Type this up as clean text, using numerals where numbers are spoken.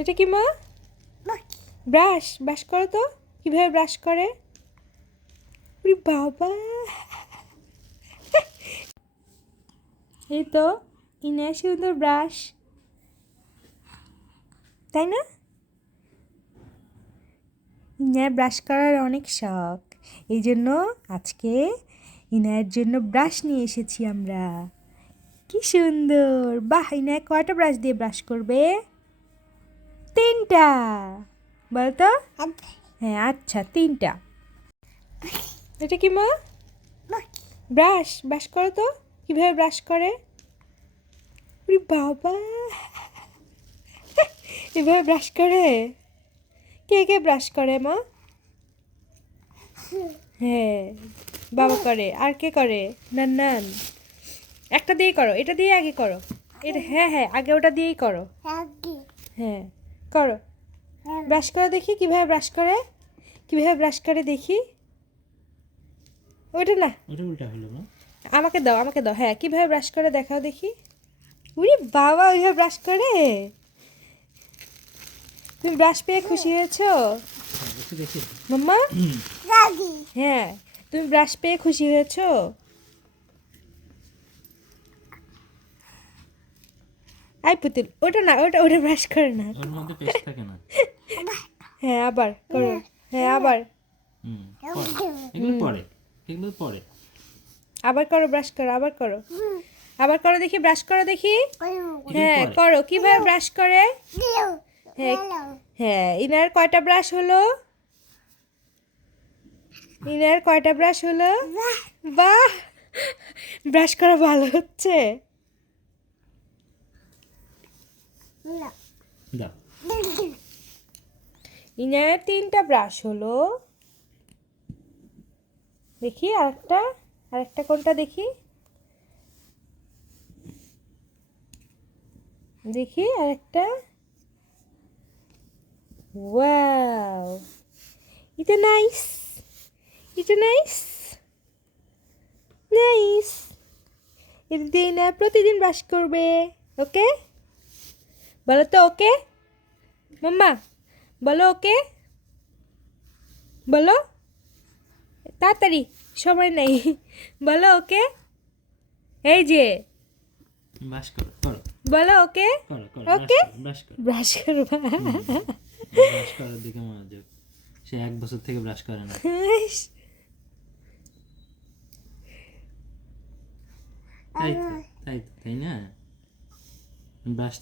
এটা কি মা? ব্রাশ। ব্রাশ করো তো, কিভাবে ব্রাশ করে। ওরে বাবা, এই তো ইনার সুন্দর ব্রাশ, তাই না? ইনার ব্রাশ করার অনেক শখ, এই জন্য আজকে ইনায়ের জন্য ব্রাশ নিয়ে এসেছি আমরা। কি সুন্দর! বাহ, ইনায় কয়টা ব্রাশ দিয়ে ব্রাশ করবে? 3টা। বলতো। হ্যাঁ, আচ্ছা 3টা। এটা কি মা? ব্রাশ। ব্রাশ করো তো, কিভাবে ব্রাশ করে। ওরে বাবা, এভাবে ব্রাশ করে। কে কে ব্রাশ করে মা? হ্যাঁ, বাবা করে। আর কে করে? নান। একটা দিয়েই করো, এটা দিয়ে আগে করো। এটা, হ্যাঁ হ্যাঁ, আগে ওটা দিয়েই করো। হ্যাঁ, করো। ব্রাশ করে দেখি কিভাবে ব্রাশ করে। কিভাবে ব্রাশ করে দেখি। ওইটা না, ওটা উল্টা হলো না। আমাকে দাও, আমাকে দাও। হ্যাঁ, কিভাবে ব্রাশ করে দেখাও দেখি। উরে বাবা, ওইভাবে ব্রাশ করে। তুমি ব্রাশ পেয়ে খুশি হয়েছো একটু দেখি। মাম্মা? হ্যাঁ, তুমি ব্রাশ পেয়ে খুশি হয়েছো? আই পুতুল, ওটা না, ওটা ওটা ব্রাশ করে না। ওর মধ্যে পেস্ট থাকে না। হ্যাঁ, আবার করো। হ্যাঁ, আবার এগুলো পরে, এগুলো পরে। আবার করো, ব্রাশ করো, আবার করো। আবার করো দেখি, ব্রাশ করো দেখি। হ্যাঁ, পরে। করো। কিভাবে ব্রাশ করে? হ্যাঁ হ্যাঁ, ইনার কয়টা ব্রাশ হলো? ইনার কয়টা ব্রাশ হলো? বাহ, ব্রাশ করা ভালো হচ্ছে। দাও। ইনার 3টা ব্রাশ হলো। দেখি আরেকটা, আরেকটা কোনটা দেখি। দেখি আরেকটা। ওয়াও, এটা নাইস, এটা নাইস, নাইস। এটা দিয়ে না প্রতিদিন ব্রাশ করবে। ওকে, বলো তো ওকে। মাম্মা বলো ওকে, বলো তাড়াতাড়ি, সময় নেই। বলো ওকে। এই যে, ব্রাশ করো, করো, বলো ওকে। করো, করো। ওকে, ব্রাশ করো। ব্রাশ করবা। ব্রাশ করার দিকে মনোযোগ। সে 1 বছর থেকে ব্রাশ করে না। তাই তো, তাই তো, তাই না? ব্রাশ